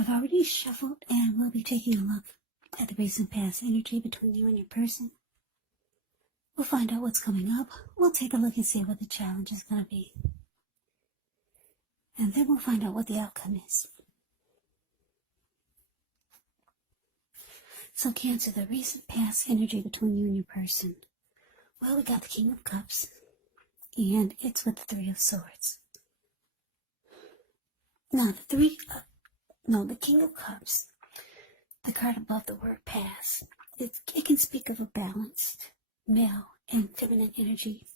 I've already shuffled and we'll be taking a look at the recent past energy between you and your person. We'll find out what's coming up. We'll take a look and see what the challenge is going to be. And then we'll find out what the outcome is. So Cancer, the recent past energy between you and your person. Well, we got the King of Cups, and it's with the Three of Swords. Now, the King of Cups, the card above the word past, it can speak of a balanced male and feminine energy,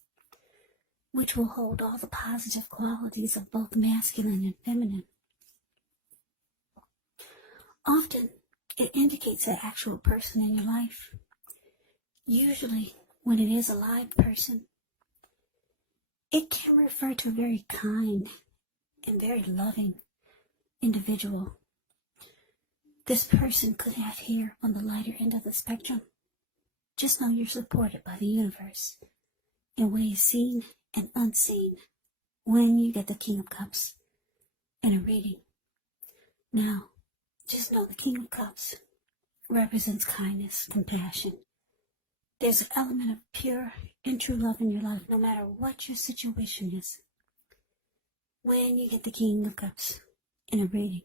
which will hold all the positive qualities of both masculine and feminine. Often, it indicates the actual person in your life. Usually, when it is a live person, it can refer to a very kind and very loving individual. This person could have here on the lighter end of the spectrum. Just know you're supported by the universe in ways seen and unseen when you get the King of Cups in a reading. Now, just know the King of Cups represents kindness, compassion. There's an element of pure and true love in your life, no matter what your situation is, when you get the King of Cups in a reading.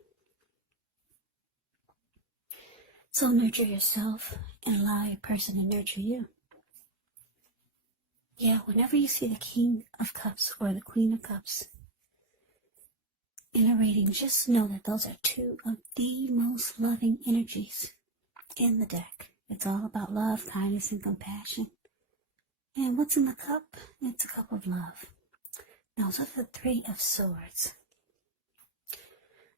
So nurture yourself and allow your person to nurture you. Yeah, whenever you see the King of Cups or the Queen of Cups in a reading, just know that those are two of the most loving energies in the deck. It's all about love, kindness, and compassion. And what's in the cup? It's a cup of love. Now, so the Three of Swords.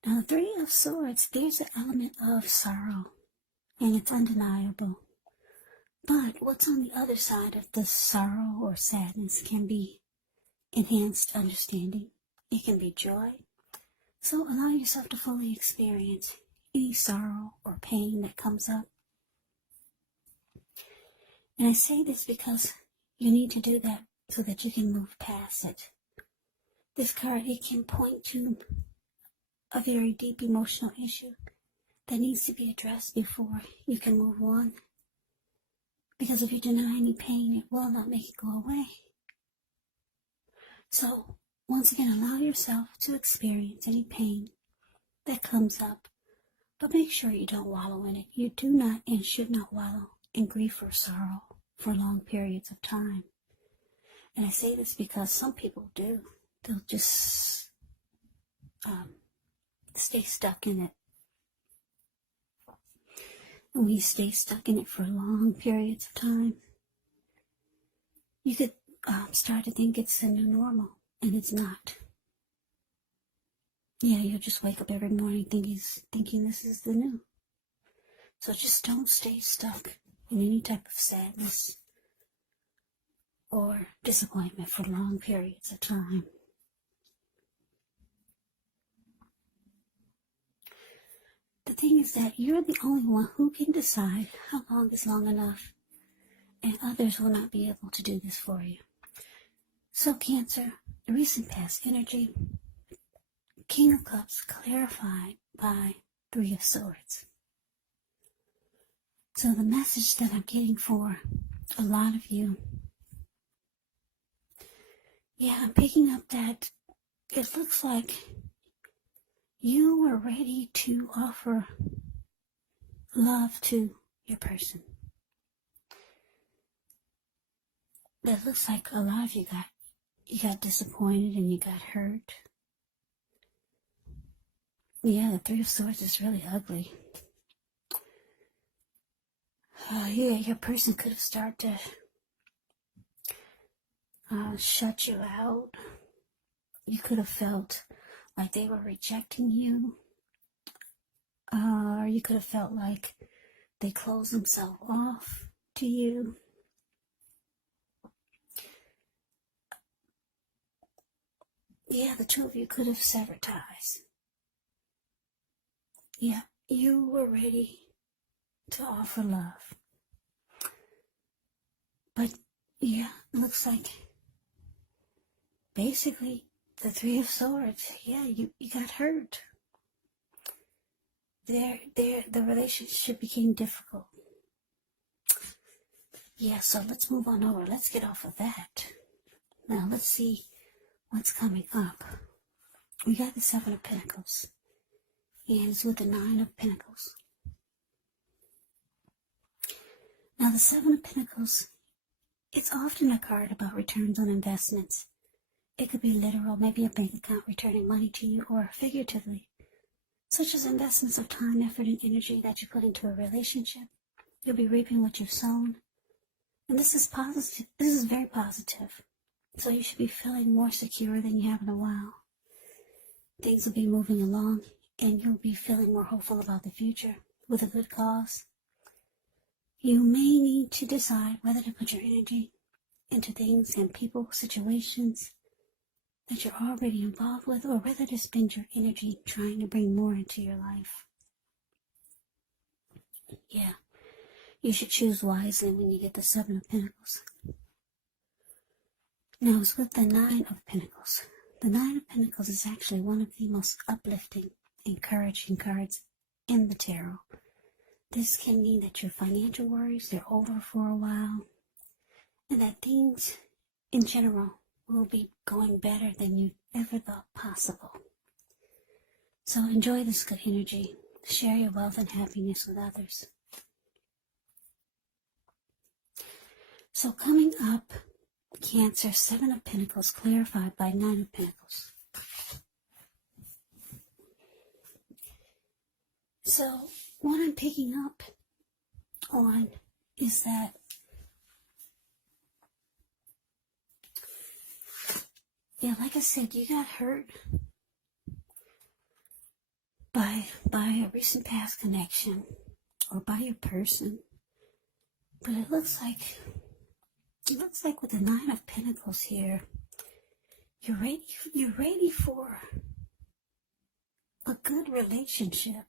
Now, the Three of Swords, there's an element of sorrow, and it's undeniable. But what's on the other side of the sorrow or sadness can be enhanced understanding. It can be joy. So allow yourself to fully experience any sorrow or pain that comes up. And I say this because you need to do that so that you can move past it. This card, it can point to a very deep emotional issue that needs to be addressed before you can move on. Because if you deny any pain, it will not make it go away. So, once again, allow yourself to experience any pain that comes up, but make sure you don't wallow in it. You do not and should not wallow in grief or sorrow for long periods of time. And I say this because some people do. They'll just stay stuck in it. And when you stay stuck in it for long periods of time, you could start to think it's the new normal, and it's not. Yeah, you'll just wake up every morning thinking this is the new. So just don't stay stuck in any type of sadness or disappointment for long periods of time. The thing is that you're the only one who can decide how long is long enough, and others will not be able to do this for you. So Cancer, the recent past energy, King of Cups clarified by Three of Swords. So the message that I'm getting for a lot of you, yeah, I'm picking up that it looks like you were ready to offer love to your person. It looks like a lot of you got disappointed and you got hurt. Yeah, the Three of Swords is really ugly. Yeah, your person could have started to shut you out. You could have felt like they were rejecting you. Or you could have felt like they closed themselves off to you. Yeah, the two of you could have severed ties. Yeah, you were ready to offer love. But, yeah, it looks like basically the Three of Swords, yeah, you got hurt. the relationship became difficult. Yeah, so let's move on over. Let's get off of that. Now let's see what's coming up. We got the Seven of Pentacles, and it's with the Nine of Pentacles. Now the Seven of Pentacles, it's often a card about returns on investments. It could be literal, maybe a bank account returning money to you, or figuratively, such as investments of time, effort, and energy that you put into a relationship. You'll be reaping what you've sown. And this is positive. This is very positive. So you should be feeling more secure than you have in a while. Things will be moving along, and you'll be feeling more hopeful about the future with a good cause. You may need to decide whether to put your energy into things and people, situations that you're already involved with, or whether to spend your energy trying to bring more into your life. Yeah, you should choose wisely when you get the Seven of Pentacles. Now it's with the Nine of Pentacles. The Nine of Pentacles is actually one of the most uplifting, encouraging cards in the tarot. This can mean that your financial worries, they're over for a while, and that things in general will be going better than you ever thought possible. So enjoy this good energy. Share your wealth and happiness with others. So coming up, Cancer, Seven of Pentacles clarified by Nine of Pentacles. So what I'm picking up on is that like I said, you got hurt by a recent past connection or by your person. But it looks like with the Nine of Pentacles here, you're ready for a good relationship.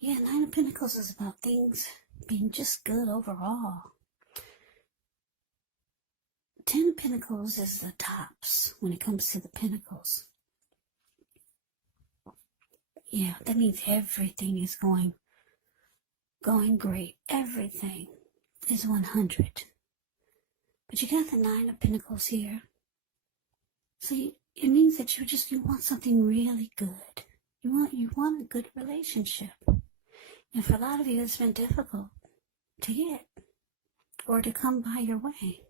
Yeah, Nine of Pentacles is about things being just good overall. 10 of Pentacles is the tops when it comes to the Pentacles. Yeah, that means everything is going great. Everything is 100. But you got the Nine of Pentacles here. So it means that you want something really good. You want a good relationship. And for a lot of you, it's been difficult to get or to come by your way.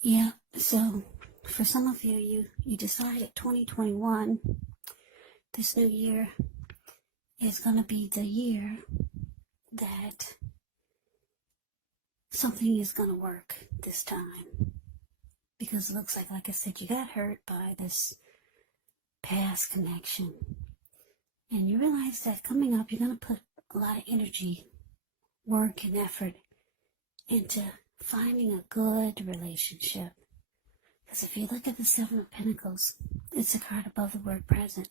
Yeah, so for some of you, you decided 2021, this new year, is going to be the year that something is going to work this time. Because it looks like I said, you got hurt by this past connection. And you realize that coming up, you're going to put a lot of energy, work, and effort into finding a good relationship. Because if you look at the Seven of Pentacles, it's a card above the word present.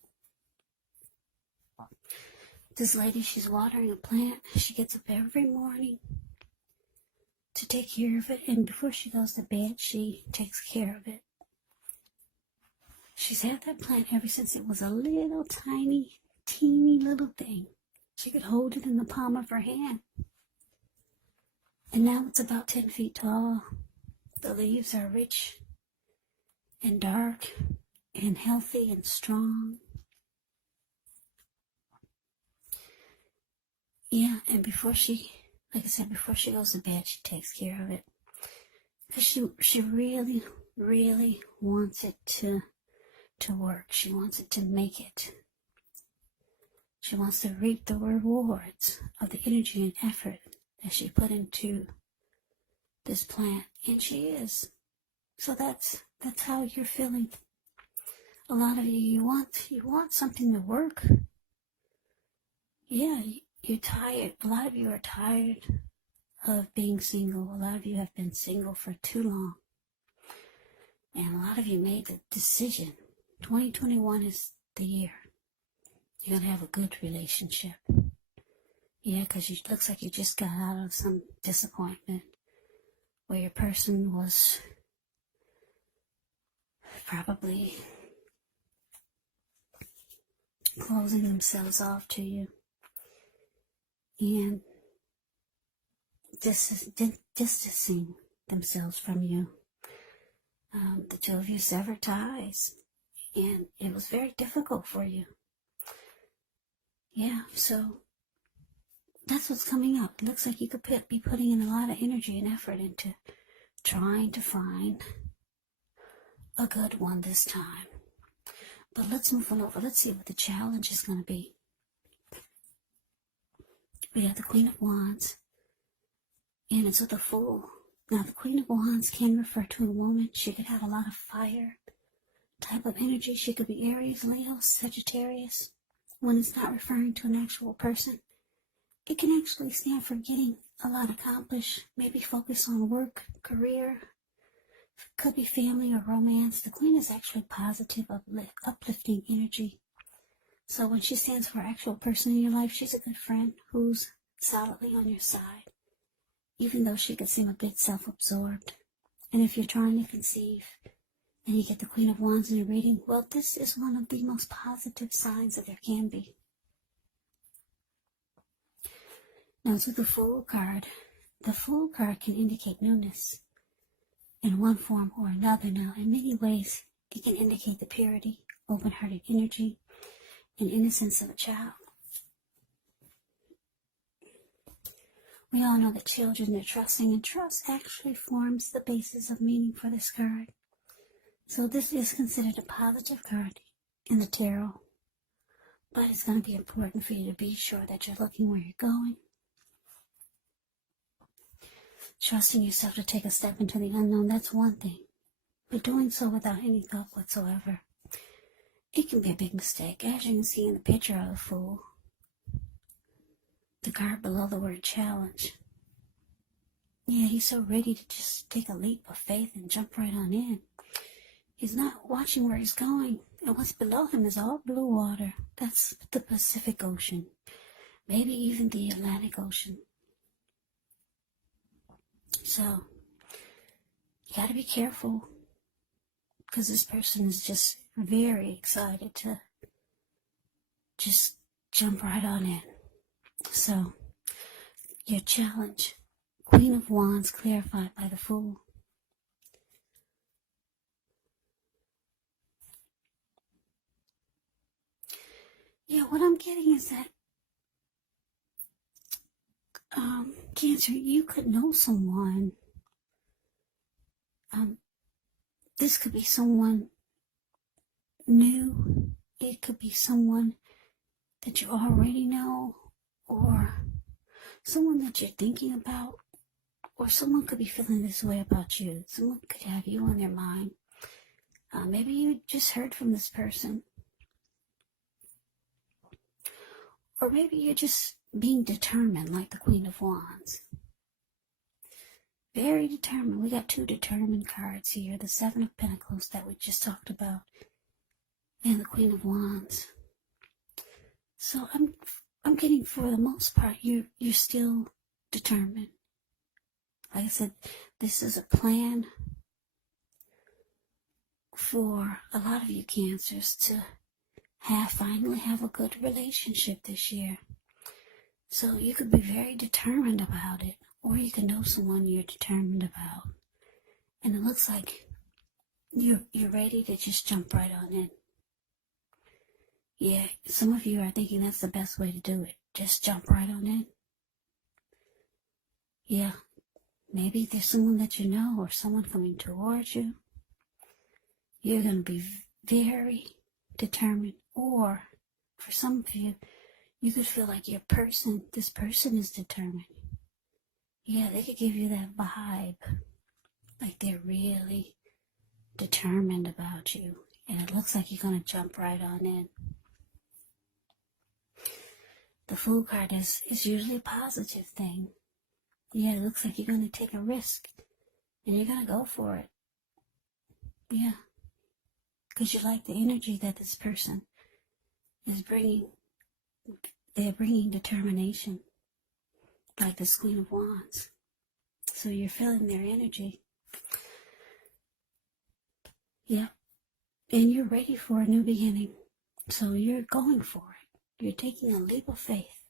This lady, she's watering a plant. She gets up every morning to take care of it. And before she goes to bed, she takes care of it. She's had that plant ever since it was a little tiny, teeny little thing. She could hold it in the palm of her hand. And now it's about 10 feet tall. The leaves are rich and dark and healthy and strong. Yeah, and before she goes to bed, she takes care of it. Because she really, really wants it to work. She wants it to make it. She wants to reap the rewards of the energy and effort that she put into this plant. And she is. So that's how you're feeling. A lot of you want something to work. Yeah, you're tired. A lot of you are tired of being single. A lot of you have been single for too long. And a lot of you made the decision. 2021 is the year. You're going to have a good relationship. Yeah, because it looks like you just got out of some disappointment where your person was probably closing themselves off to you and distancing themselves from you. The two of you severed ties, and it was very difficult for you. Yeah, so that's what's coming up. It looks like you could be putting in a lot of energy and effort into trying to find a good one this time. But let's move on over. Let's see what the challenge is going to be. We have the Queen of Wands, and it's with a Fool. Now, the Queen of Wands can refer to a woman. She could have a lot of fire type of energy. She could be Aries, Leo, Sagittarius. When it's not referring to an actual person, it can actually stand for getting a lot accomplished. Maybe focus on work, career, could be family or romance. The Queen is actually positive, uplifting energy. So when she stands for an actual person in your life, she's a good friend who's solidly on your side, even though she could seem a bit self-absorbed. And if you're trying to conceive and you get the Queen of Wands in your reading, well, this is one of the most positive signs that there can be. Now, to the Fool card. The Fool card can indicate newness in one form or another. Now, in many ways, it can indicate the purity, open-hearted energy, and innocence of a child. We all know that children are trusting, and trust actually forms the basis of meaning for this card. So this is considered a positive card in the tarot, but it's going to be important for you to be sure that you're looking where you're going, trusting yourself to take a step into the unknown. That's one thing, but doing so without any thought whatsoever, it can be a big mistake. As you can see in the picture of the Fool, the card below the word challenge. Yeah, he's so ready to just take a leap of faith and jump right on in. He's not watching where he's going, and what's below him is all blue water. That's the Pacific Ocean, maybe even the Atlantic Ocean. So, you got to be careful, because this person is just very excited to just jump right on in. So, your challenge, Queen of Wands clarified by the Fool. Yeah, what I'm getting is that, Cancer, you could know someone. This could be someone new. It could be someone that you already know, or someone that you're thinking about, or someone could be feeling this way about you. Someone could have you on their mind. Maybe you just heard from this person, or maybe you're just being determined, like the Queen of Wands. Very determined. We got two determined cards here. The Seven of Pentacles that we just talked about, and the Queen of Wands. So I'm getting, for the most part, you're still determined. Like I said, this is a plan for a lot of you Cancers to finally have a good relationship this year. So you could be very determined about it, or you can know someone you're determined about, and it looks like you're ready to just jump right on in. Yeah, some of you are thinking that's the best way to do it. Just jump right on in. Yeah, maybe there's someone that you know, or someone coming towards you. You're going to be very determined, or for some of you, you could feel like this person is determined. Yeah, they could give you that vibe, like they're really determined about you, and it looks like you're going to jump right on in. The Fool card is usually a positive thing. Yeah, it looks like you're going to take a risk, and you're going to go for it. Yeah, because you like the energy that this person is bringing. They're bringing determination, like this Queen of Wands. So you're feeling their energy. Yeah. And you're ready for a new beginning. So you're going for it. You're taking a leap of faith.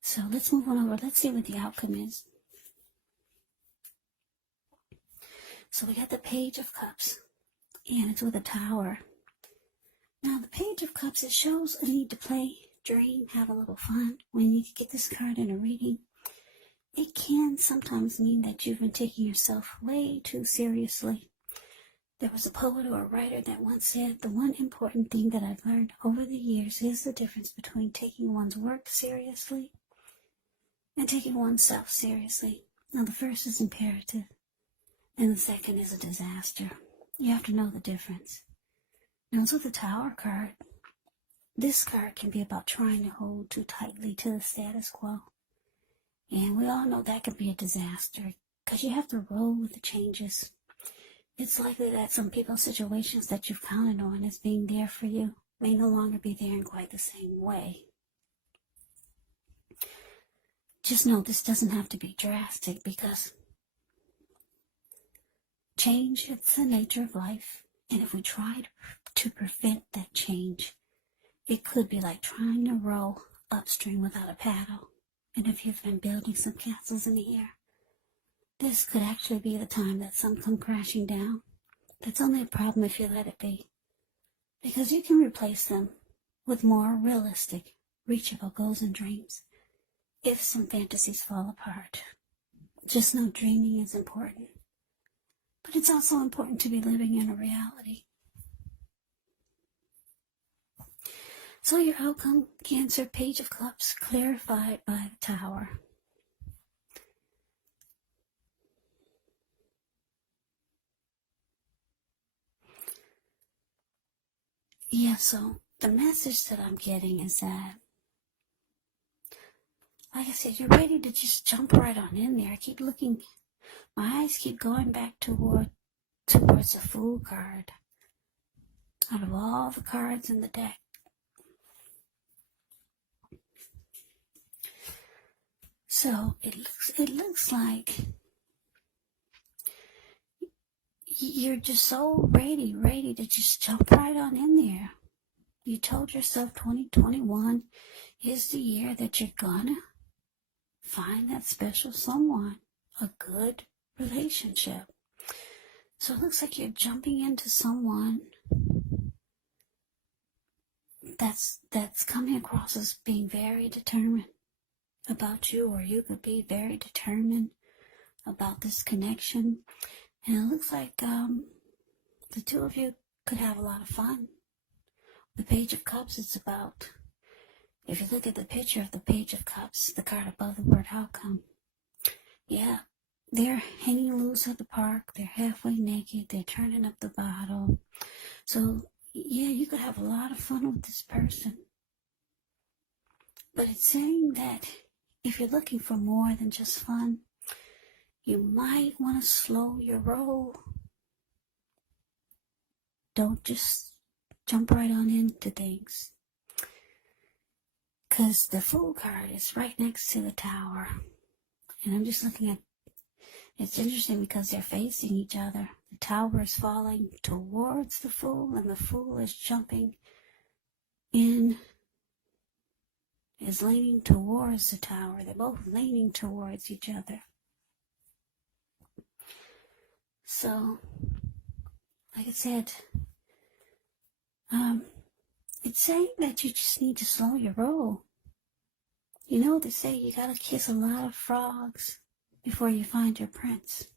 So let's move on over. Let's see what the outcome is. So we got the Page of Cups, and it's with a Tower. Now the Page of Cups, it shows a need to play, dream, have a little fun. When you get this card in a reading, it can sometimes mean that you've been taking yourself way too seriously. There was a poet or a writer that once said, the one important thing that I've learned over the years is the difference between taking one's work seriously and taking oneself seriously. Now the first is imperative, and the second is a disaster. You have to know the difference. Now with the Tower card, this card can be about trying to hold too tightly to the status quo. And we all know that could be a disaster, because you have to roll with the changes. It's likely that some people's situations that you've counted on as being there for you may no longer be there in quite the same way. Just know this doesn't have to be drastic, because change is the nature of life. And if we try to prevent that change, it could be like trying to row upstream without a paddle. And if you've been building some castles in the air, this could actually be the time that some come crashing down. That's only a problem if you let it be, because you can replace them with more realistic, reachable goals and dreams if some fantasies fall apart. Just know dreaming is important, but it's also important to be living in a reality. So your outcome, Cancer, Page of Cups, clarified by the Tower. Yeah, so the message that I'm getting is that, like I said, you're ready to just jump right on in there. I keep looking, my eyes keep going back towards the Fool card. Out of all the cards in the deck, so it looks like you're just so ready to just jump right on in there. You told yourself 2021 is the year that you're gonna find that special someone, a good relationship. So it looks like you're jumping into someone that's coming across as being very determined about you, or you could be very determined about this connection. And it looks like the two of you could have a lot of fun. The Page of Cups, it's about, if you look at the picture of the Page of Cups, the card above the word outcome, yeah, they're hanging loose at the park, they're halfway naked, they're turning up the bottle. So, yeah, you could have a lot of fun with this person. But it's saying that if you're looking for more than just fun, you might want to slow your roll. Don't just jump right on into things. Because the Fool card is right next to the Tower. And I'm just looking at, it's interesting because they're facing each other. The Tower is falling towards the Fool, and the Fool is jumping in, is leaning towards the Tower. They're both leaning towards each other. So, like I said, it's saying that you just need to slow your roll. You know, they say you gotta kiss a lot of frogs before you find your prince.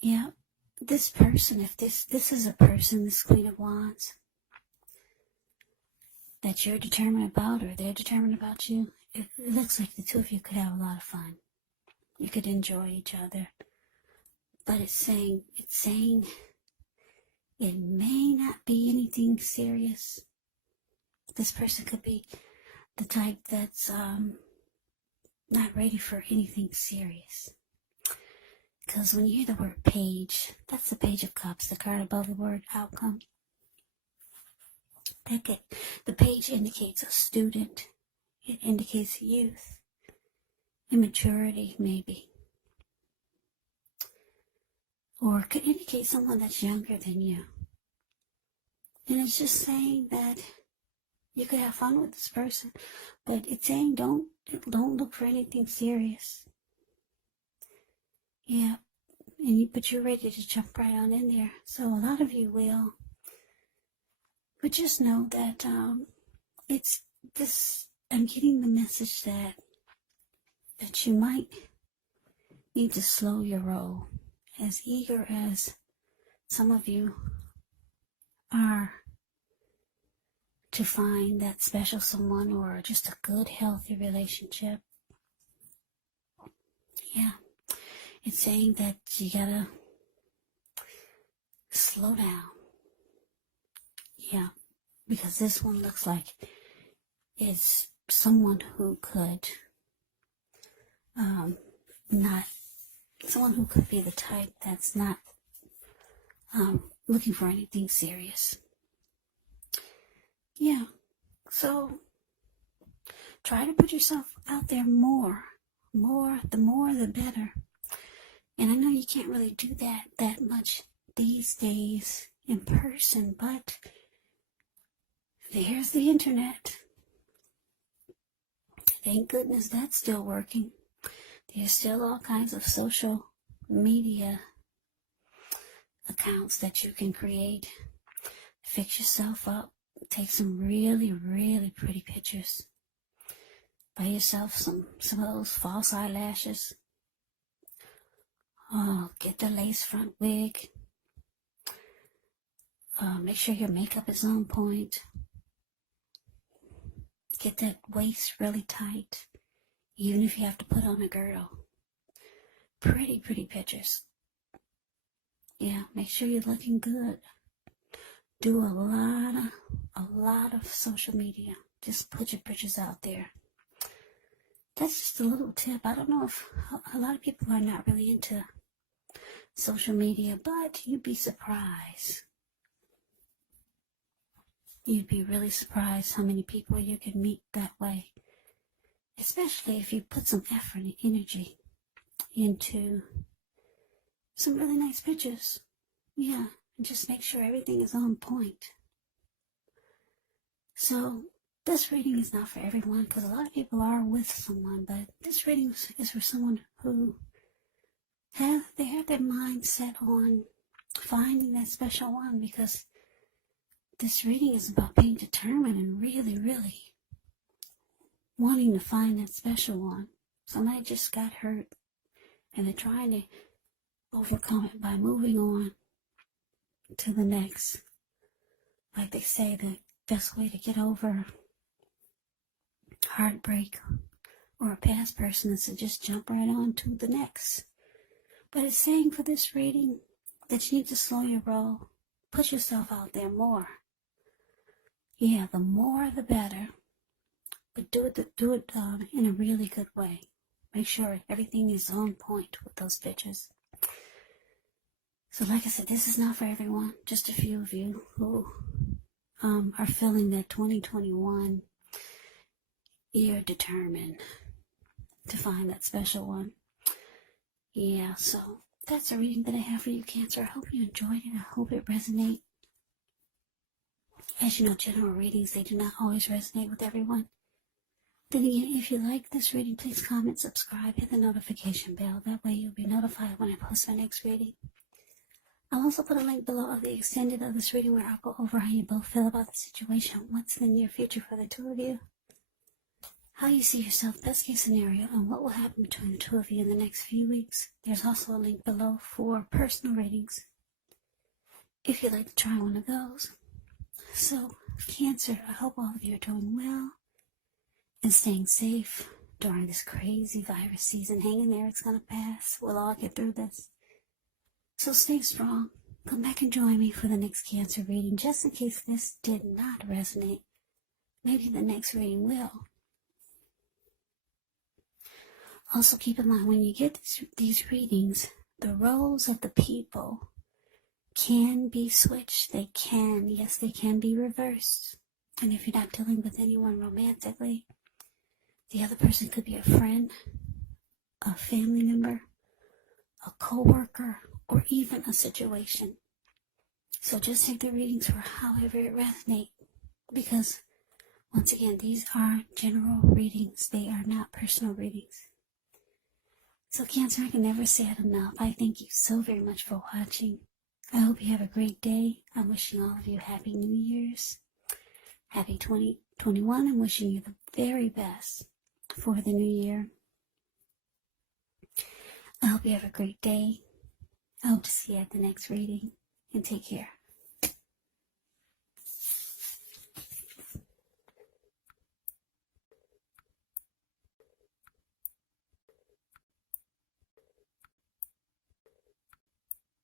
Yeah, this person, if this is a person, this Queen of Wands, that you're determined about, or they're determined about you, it looks like the two of you could have a lot of fun. You could enjoy each other. But it's saying it may not be anything serious. This person could be the type that's not ready for anything serious. Because when you hear the word page, that's the Page of Cups, the card above the word outcome. The page indicates a student. It indicates youth, immaturity maybe. or it could indicate someone that's younger than you. And it's just saying that you could have fun with this person, but it's saying don't look for anything serious. Yeah, but you're ready to jump right on in there. So a lot of you will. But just know that it's this. I'm getting the message that you might need to slow your roll. As eager as some of you are to find that special someone or just a good, healthy relationship. Yeah, it's saying that you gotta slow down. Yeah, because this one looks like it's someone who could someone who could be the type that's not looking for anything serious. Yeah, so try to put yourself out there more, the more the better. And I know you can't really do that much these days in person, but there's the internet. Thank goodness that's still working. There's still all kinds of social media accounts that you can create. Fix yourself up. Take some really, really pretty pictures. Buy yourself some of those false eyelashes. Oh, get the lace front wig. Make sure your makeup is on point. Get that waist really tight, even if you have to put on a girdle. Pretty pictures. Yeah, make sure you're looking good. Do a lot of social media. Just put your pictures out there. That's just a little tip. I don't know if a lot of people are not really into social media, but you'd be surprised. You'd be really surprised how many people you can meet that way. Especially if you put some effort and energy into some really nice pictures. Yeah, and just make sure everything is on point. So, this reading is not for everyone, because a lot of people are with someone, but this reading is for someone who have their mind set on finding that special one, because this reading is about being determined and really, really wanting to find that special one. Somebody just got hurt, and they're trying to overcome it by moving on to the next. Like they say, the best way to get over heartbreak or a past person is to just jump right on to the next. But it's saying for this reading that you need to slow your roll. Put yourself out there more. Yeah, the more the better. But do it in a really good way. Make sure everything is on point with those pictures. So like I said, this is not for everyone. Just a few of you who are feeling that 2021, you're determined to find that special one. Yeah, so that's a reading that I have for you, Cancer. I hope you enjoyed it. I hope it resonates. As you know, general readings, they do not always resonate with everyone. Then again, if you like this reading, please comment, subscribe, hit the notification bell. That way you'll be notified when I post my next reading. I'll also put a link below of the extended of this reading where I'll go over how you both feel about the situation, what's in the near future for the two of you, how you see yourself, best case scenario, and what will happen between the two of you in the next few weeks. There's also a link below for personal readings, if you'd like to try one of those. So, Cancer, I hope all of you are doing well and staying safe during this crazy virus season. Hang in there, it's going to pass. We'll all get through this. So stay strong. Come back and join me for the next Cancer reading, just in case this did not resonate. Maybe the next reading will. Also keep in mind, when you get these readings, the roles of the people can be switched. They can be reversed. And if you're not dealing with anyone romantically, the other person could be a friend, a family member, a co-worker, or even a situation. So just take the readings for however it resonates, because once again, these are general readings. They are not personal readings. So Cancer, I can never say it enough. I thank you so very much for watching. I hope you have a great day. I'm wishing all of you Happy New Year's. Happy 2021. I'm wishing you the very best for the new year. I hope you have a great day. I hope to see you at the next reading. And take care.